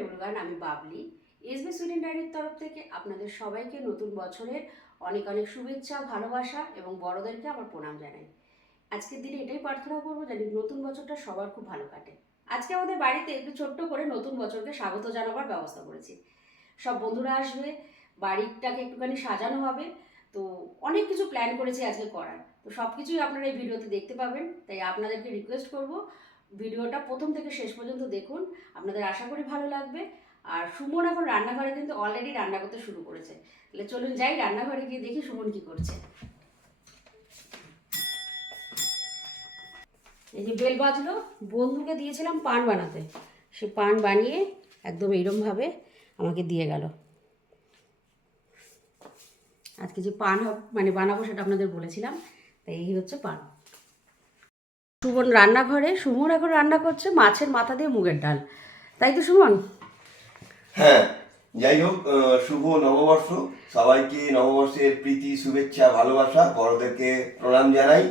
Everyone আমি Babli. SB Sweden ডায়েরির তরফ থেকে আপনাদের সবাইকে নতুন বছরের অনেক অনেক শুভেচ্ছা, ভালোবাসা এবং বড়দেরকে আমার প্রণাম জানাই। আজকের দিনে এটাই প্রার্থনা করব জানি নতুন বছরটা সবার খুব ভালো কাটে। আজকে আমাদের বাড়িতে একটু ছোট্ট করে নতুন বছরকে স্বাগত জানাবার ব্যবস্থা করেছি। সব বন্ধুরা আসবে, বাড়িটাকে একটুখানি সাজানো হবে। তো অনেক কিছু প্ল্যান করেছি আজকে করার। তো সব কিছুই আপনারা এই ভিডিওতে দেখতে পাবেন। তাই আপনাদেরকে রিকোয়েস্ট করব ভিডিওটা প্রথম থেকে শেষ পর্যন্ত দেখুন। আপনাদের আশা করি ভালো লাগবে। আর সুমন এখন রান্নাঘরে কিন্তু অলরেডি রান্না করতে শুরু করেছে। তাহলে চলুন যাই রান্নাঘরে গিয়ে দেখি সুমন কি করছে। এই যে বেল বাজলো, বন্ধুকে দিয়েছিলাম পান বানাতে। সে পান বানিয়ে একদম এইরমভাবে আমাকে দিয়ে গেল। আজকে যে পান মানে বানাবো সেটা আপনাদের বলেছিলাম, তাই এই হচ্ছে পান। সুমন রান্নাঘরে, সুমন এখন রান্না করছে মাছের মাথা দিয়ে মুগের ডাল। তাই তো, সুমন? হ্যাঁ যাই হোক শুভ নববর্ষ। সবাইকে নববর্ষের প্রীতি, শুভেচ্ছা, ভালোবাসা। বড়দেরকে প্রণাম জানাই।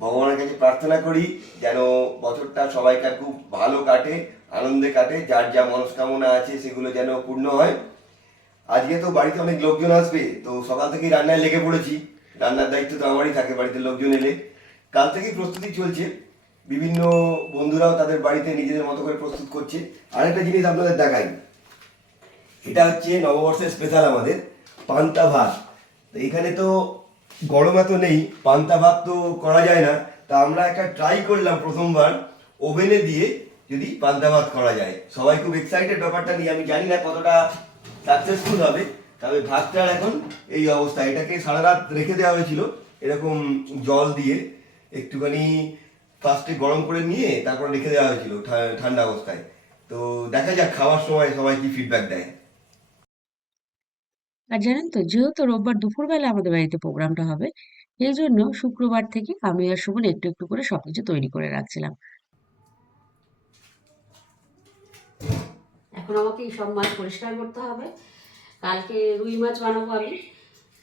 ভগবানের কাছে প্রার্থনা করি যেন বছরটা সবাইকার খুব ভালো কাটে, আনন্দে কাটে, যার যা মনস্কামনা আছে সেগুলো যেন পূর্ণ হয়। আজকে তো বাড়িতে অনেক লোকজন আসবে, তো সকাল থেকেই রান্নায় লেগে পড়েছি। রান্নার দায়িত্ব তো আমারই থাকে বাড়িতে লোকজন এলে। কাল থেকেই প্রস্তুতি চলছে। বিভিন্ন বন্ধুরাও তাদের বাড়িতে নিজেদের মতো করে প্রস্তুত করছে। আরেকটা জিনিস আপনাদের দেখাই। এটা হচ্ছে নববর্ষের স্পেশাল আমাদের, পান্তা ভাত। তো এখানে তো গরম এত নেই, পান্তা ভাত তো করা যায় না। তা আমরা একটা ট্রাই করলাম প্রথমবার ওভেনে দিয়ে যদি পান্তা ভাত করা যায়। সবাই খুব এক্সাইটেড ব্যাপারটা নিয়ে, আমি জানি না কতটা সাকসেসফুল হবে, তবে ভাতটার এখন এই অবস্থা। এটাকে সারা রাত রেখে দেওয়া হয়েছিল, এরকম জল দিয়ে। একটুখানি ফার্স্টে গরম করে নিয়ে তারপর রেখে দেওয়া হয়েছিল ঠা- ঠান্ডা অবস্থায়। তো দেখা যাক খাওয়ার সময় সবাই কি ফিডব্যাক দেয়। আর জানেন তো যেহেতু রোববার দুপুরবেলা আমাদের বাড়িতে প্রোগ্রামটা হবে এই জন্য শুক্রবার থেকে আমি আর সুমন একটু একটু করে সবকিছু তৈরি করে রাখছিলাম। এখন আমাকে এই সব মাছ পরিষ্কার করতে হবে। কালকে রুই মাছ বানাবো আমি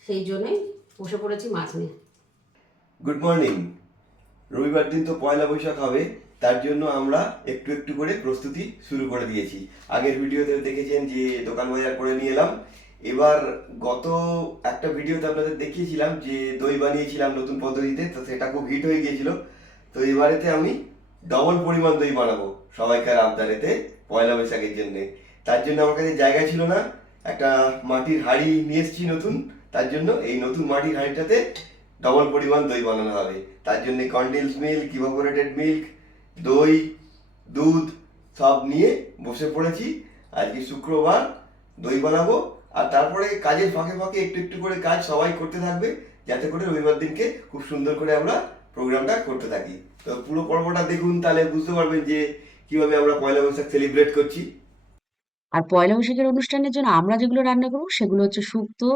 সেই জন্যই বসে পড়েছি মাছ নিয়ে। গুড মর্নিং রবিবার দিন তো পয়লা বৈশাখ হবে, তার জন্য আমরা একটু একটু করে প্রস্তুতি শুরু করে দিয়েছি। আগের ভিডিওতে দেখেছেন যে দোকান বাজার করে নিয়ে এলাম। এবার গত একটা ভিডিওতে আপনাদের দেখিয়েছিলাম যে দই বানিয়েছিলাম নতুন পদ্ধতিতে, তো সেটা খুব হিট হয়ে গিয়েছিল। তো এবারেতে আমি ডবল পরিমাণ দই বানাবো সবাইকার আবদারেতে পয়লা বৈশাখের জন্য। তার জন্য আমার কাছে জায়গা ছিল না, একটা মাটির হাঁড়ি নিয়ে এসেছি নতুন। তার জন্য এই নতুন মাটির হাঁড়িটাতে ডবল পরিমাণ দই বানানো হবে। তার জন্য কন্ডেন্স মিল্ক ইভাপোরেটেড মিল্ক দই, দুধ সব নিয়ে বসে পড়েছি। আজকে শুক্রবার দই বানাবো। আর তারপরে কাজের ফাঁকে ফাঁকে একটু একটু করে কাজ সবাই করতে থাকবে, যাতে করে রবিবার দিনকে খুব সুন্দর করে আমরা প্রোগ্রামটা করতে থাকি। তো পুরো পর্বটা দেখুন, তাহলে বুঝতে পারবেন যে কীভাবে আমরা পয়লা বৈশাখ সেলিব্রেট করছি। আর পয়লা বৈশাখের অনুষ্ঠানের জন্য আমরা যেগুলো রান্না করব, সেগুলো হচ্ছে শুক্তো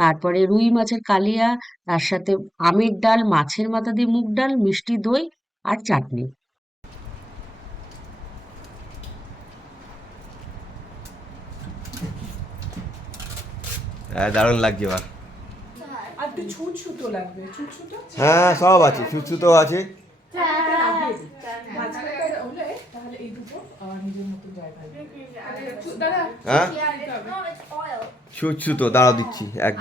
তারপরে রুই মাছের কালিয়া তার সাথে আমের ডাল মাছের মাথা দিয়ে মুগ ডাল মিষ্টি দই আর চাটনি। হ্যাঁ দারুণ লাগছে লাগবে হ্যাঁ সব আছে সুচুতো আছে। হ্যাঁ? No, it's oil. সুচুতো দাঁড়াও দিচ্ছি এক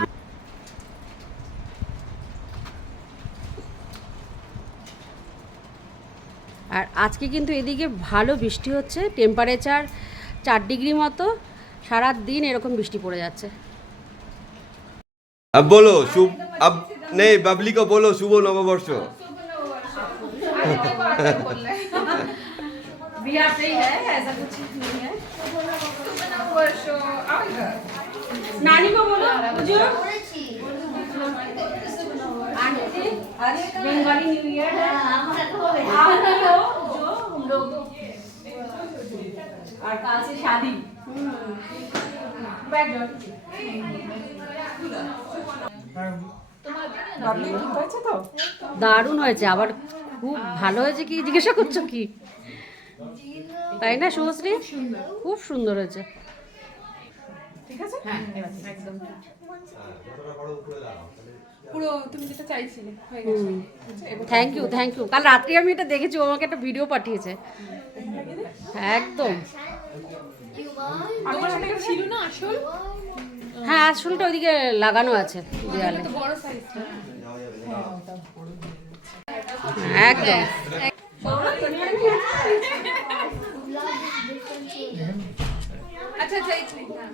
আর আজকে কিন্তু এদিকে ভালো বৃষ্টি হচ্ছে টেম্পারেচার চার ডিগ্রি মতো সারা দিন এরকম বৃষ্টি পড়ে যাচ্ছে अब बोलो शुभ अब नहीं बबली को बोलो शुभ नववर्ष बिहार से ही है ऐसा कुछ नहीं है নানিমা বলো, বুঝো? বেঙ্গলি নিউ ইয়ার হ্যাঁ? আর কাল শাদি। দারুণ হয়েছে, আবার খুব ভালো হয়েছে কি? জিজ্ঞাসা করছ কি? তাই না শুভশ্রী খুব সুন্দর হয়েছে। ঠিক আছে? হ্যাঁ একদম। পুরো তুমি যেটা চাইছিলে হয়ে গেছে। আচ্ছা, থ্যাংক ইউ থ্যাংক ইউ কাল রাত্রে আমি এটা দেখেছি ও আমাকে একটা ভিডিও পাঠিয়েছে। একদম। ছিল না আসল? হ্যাঁ আসলটা ওইদিকে লাগানো আছে দেয়ালে। বড় একদম। আচ্ছা আচ্ছা এই নে, হ্যাঁ।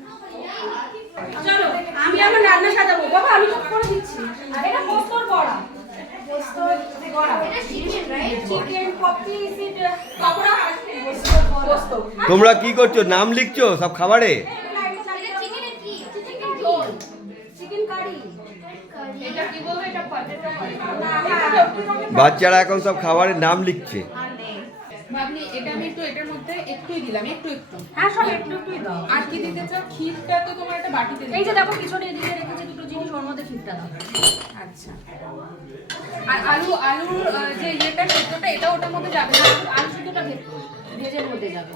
চলো আমি আমার রান্না সাজাবো বাবা আমি তো করে দিচ্ছি। আর এটা পোস্তর বড়া। পোস্তর? চিকেন সিড পোস্ত তোমরা কি করছ? নাম লিখছো সব খাবারে? It's chicken and tea. Chicken roll. Chicken curry. এটা কি বলব? এটা পটেটো বাচ্চারা এখন সব খাবারের নাম লিখছে। এটা আমি একটু এটার মধ্যে একটুই দিলাম একটু একটু। হ্যাঁ সব একটু একটুই দাও। আর কি দিতে চাও? ক্ষীরটা তো তোমার একটা বাটিতে এই যে দেখো পিছনে এদিকে রেখেছে দুটো জিনিস ওর মধ্যে ফিটটা দাও। আচ্ছা। আর আলু আলুর যে ইয়েটা সেদ্ধটা এটা ওটার মধ্যে যাবে না? আলু শুদ্ধটা ভেজের মধ্যে যাবে।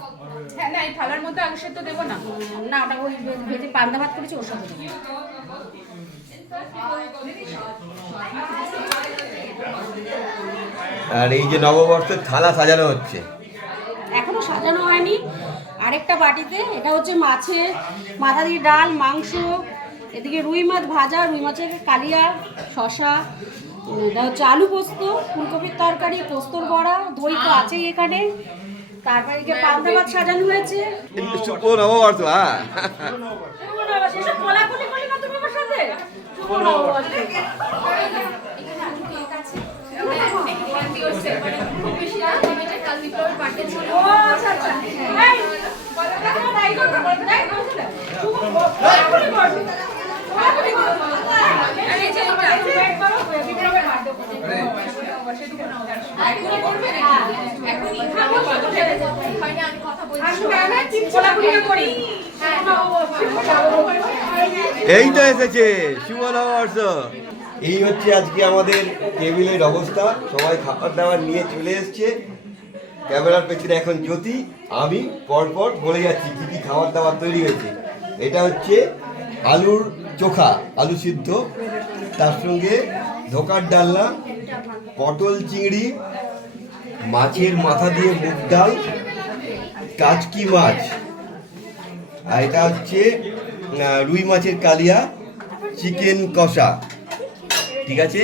হ্যাঁ না এই থালার মধ্যে আলু সেদ্ধ দেবো না। না ওটা ওই ভেজে পান্তা ভাত করেছি ওর সাথে দেবো। আর এই যে নববর্ষের থালা সাজানো হচ্ছে। এখনও সাজানো হয়নি। আরেকটা বাটিতে এটা হচ্ছে মাছের মাথা দিয়ে ডাল মাংস এদিকে রুই মাছ ভাজা রুই মাছের কালিয়া শশা এটা হচ্ছে আলু পোস্ত ফুলকপির তরকারি পোস্তর বড়া দই তো আছেই এখানে। তারপরে এদিকে পান্তা ভাত সাজানো হয়েছে। শুভ নববর্ষ হ্যাঁ। শুভ নববর্ষ। এই, তো এসেছে এই হচ্ছে আজকে আমাদের টেবিলের অবস্থা। সবাই খাবার দাবার নিয়ে চলে এসছে। ক্যামেরার পেছনে এখন জ্যোতি, আমি পরপর বলে যাচ্ছি কি কি খাবার দাবার তৈরি হয়েছে। এটা হচ্ছে আলুর চোখা, আলু সিদ্ধ। তার সঙ্গে ধোকার ডালনা, পটল চিংড়ি, মাছের মাথা দিয়ে মুগ ডাল, কাচকি মাছ। আর এটা হচ্ছে রুই মাছের কালিয়া, চিকেন কষা। ঠিক আছে?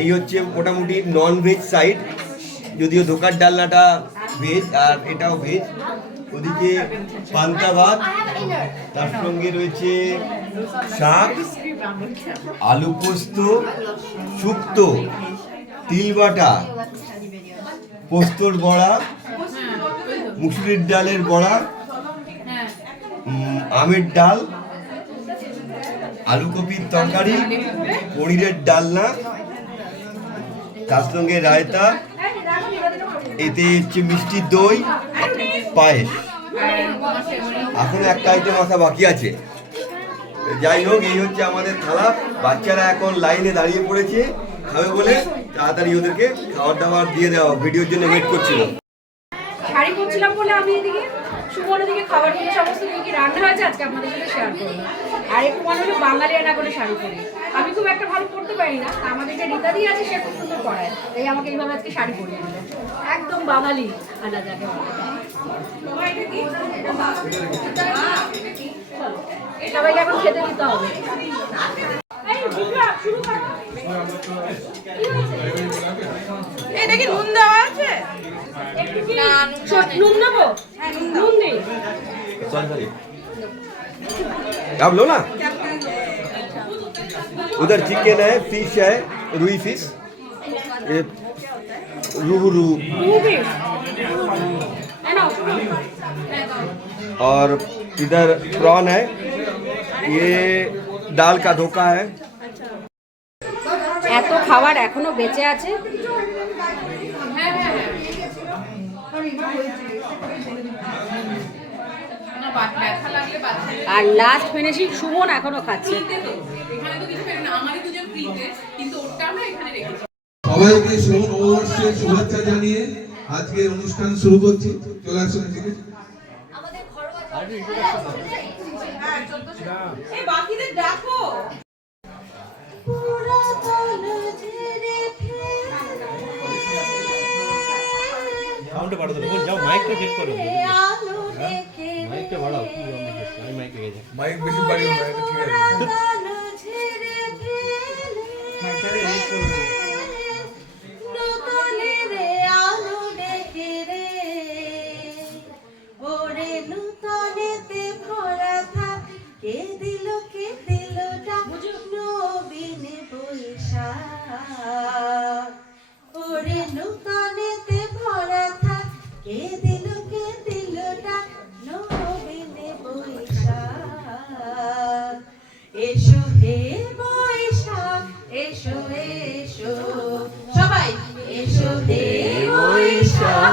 এই হচ্ছে মোটামুটি নন ভেজ সাইড যদিও ধোকার ডালনাটা ভেজ আর এটাও ভেজ। ওদিকে পান্তা ভাত, তার সঙ্গে রয়েছে শাক, আলু পোস্ত, শুক্তো, তিল বাটা, পোস্তর বড়া, মুসুরির ডালের বড়া আমের ডাল, আলু কপির তরকারি, পনিরের ডালনা, তার সঙ্গে রায়তা এতে হচ্ছে মিষ্টি দই, পায়েস। এখন একটা আইটেম আসা বাকি আছে। যাই হোক, এই হচ্ছে আমাদের থালা। বাচ্চারা এখন লাইনে দাঁড়িয়ে পড়েছে। খাবে বলে তাড়াতাড়ি ওদেরকে খাবার দাবার দিয়ে দেওয়া ভিডিওর জন্য ওয়েট করছিল। শাড়ি করছিলাম বলে আমি এদিকে। সুমন এদিকে খাবার নিয়ে সমস্ত কি কি রান্না হয়েছে আজকে আপনাদের সাথে শেয়ার করব। আর একটু মনে হলো বাঙালি বাঙালিয়ানা করে শাড়ি পরে। আমি খুব একটা ভালো পরতে পারি না আমাদের যে রীতাদি আছে সে খুব সুন্দর পরায়। এই আমাকে এইভাবে আজকে শাড়ি দিল। একদম বাঙালি আনা যাকে সবাইকে এখন খেতে দিতে হবে? এটা কি নুন দেওয়া আছে? নুন নেব দিই आप लो ना उधर चिकन है फिश है रुई फिश ये रूहू रू রুবি এই নাও শুরু और इधर प्रॉन है ये दाल का धोखा है এত খাবার এখনো বেঁচে আছে আর লাস্ট ফিনিশিং সুমন এখনও খাচ্ছে। সবাইকে নববর্ষের শুভেচ্ছা জানিয়ে আজকের অনুষ্ঠান শুরু করছি। চলে আসুন এদিকে। আমাদের ঘরোয়া এই বাকিদের ডাকো সাউন্ডে পাঠাতে যাও মাইকটা চেক করো মাইকটা বাড়াও কি আমি মাইকে গেছি মাইক বেশি বাড়িও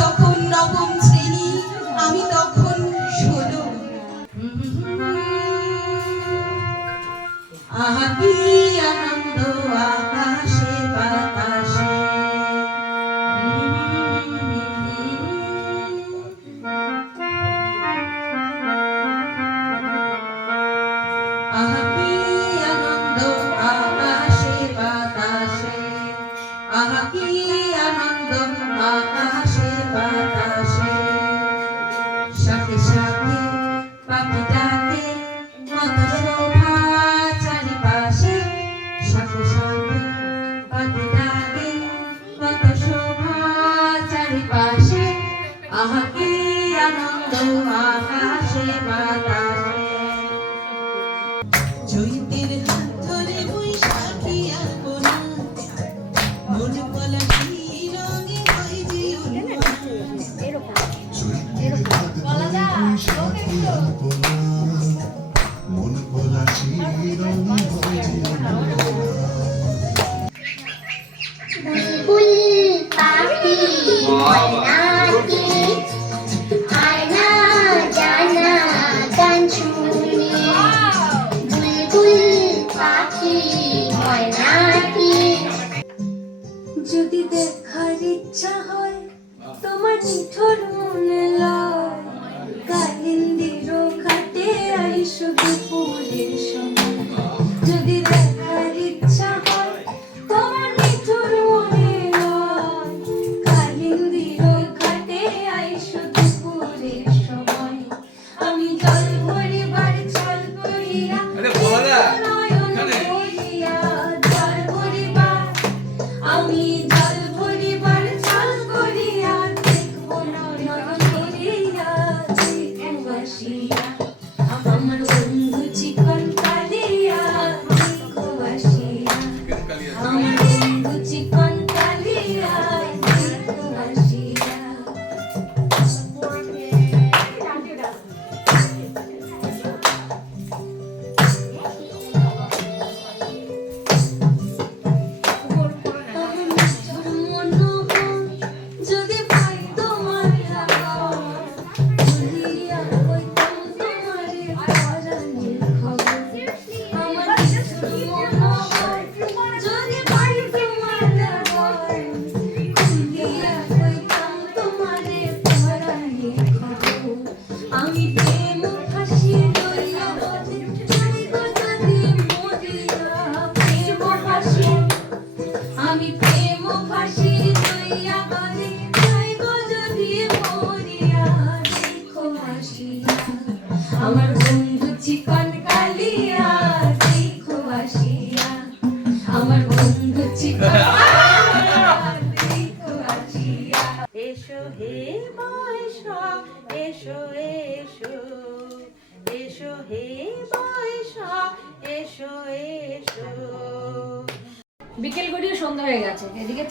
তখন নবম শ্রেণি আমি তখন ষোলো। আহা 舍不得，不离强。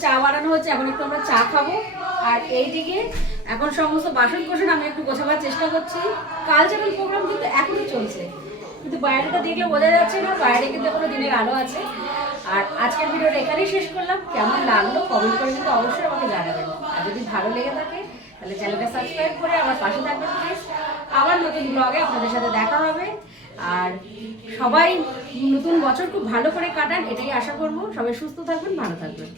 চা বানানো হচ্ছে, এখন একটু আমরা চা খাব। আর এইদিকে এখন সমস্ত বাসন কোষণ আমি একটু গোছাবার চেষ্টা করছি। কালচারাল প্রোগ্রাম কিন্তু এখনই চলছে। কিন্তু বাইরেটা দেখলে বোঝা যাচ্ছে না বাইরে কিন্তু এখনও দিনের আলো আছে। আর আজকের ভিডিওটা এখানেই শেষ করলাম। কেমন লাগল কমেন্ট করে কিন্তু অবশ্যই আমাকে জানাবেন। আর যদি ভালো লেগে থাকে, তাহলে চ্যানেলটা সাবস্ক্রাইব করে আমার পাশে থাকবেন প্লিজ আবার নতুন ব্লগে আপনাদের সাথে দেখা হবে। আর সবাই নতুন বছর খুব ভালো করে কাটান, এটাই আশা করব। সবাই সুস্থ থাকবেন ভালো থাকবেন।